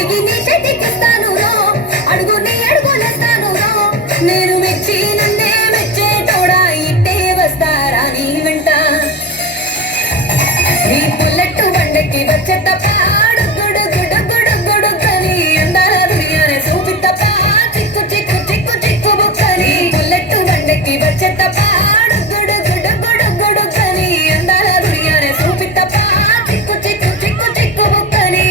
చెయ్యి నీ చేతికిస్తాను రో, అడుగు నీ అడుగులేస్తాను రో, నేను మెచ్చి నన్నే మెచ్చేటోడా ఇట్టే వస్తారా నీ వెంట. నీ బుల్లెట్ బండకి వచ్చే తప్ప గుడు గుడు గుడు గుడుకని అందాల దునియానే చూపి తప్ప చిక్కు చిక్కు చిక్కు చిక్కు బుక్కని. బుల్లెట్ బండకి వచ్చే తప్ప గుడు గుడు గుడు గుడుకని అందాల దునియానే చూపి తప్ప చిక్కు చిక్కు చిక్కు చిక్కు బుక్కని.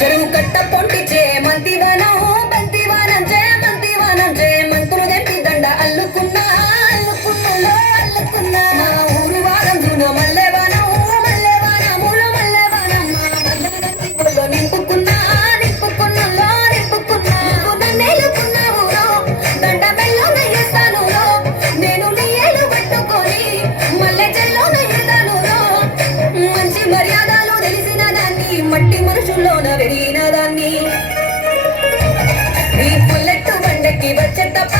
చెరువు కట్ట పొంటిచే మంతివానం బంతివానం చే మంతివానం చే మంతులు గంటి దండ అల్లుకున్నా అల్లుకున్నలో అల్లుకున్నా. మా ఊరు వారందున మల్లెవానం మల్లెవానములు మల్లెవానం మా నందనంతి గుళ్ళో నింపుకున్నా నింపుకున్నలో నింపుకున్నా. నన్నేలుకున్నావు రో, దండ బెల్లోన వేస్తాను రో, నేను నీ ఏలు పట్టుకొని మల్లె చెల్లోన వేస్తాను రో. మంచి మర్యాదలు తెలిసిన దాన్ని, మట్టి మనుషుల్లోన పెరిగిన దాన్ని. ఈ బుల్లెట్ బండకి వచ్చే తప్ప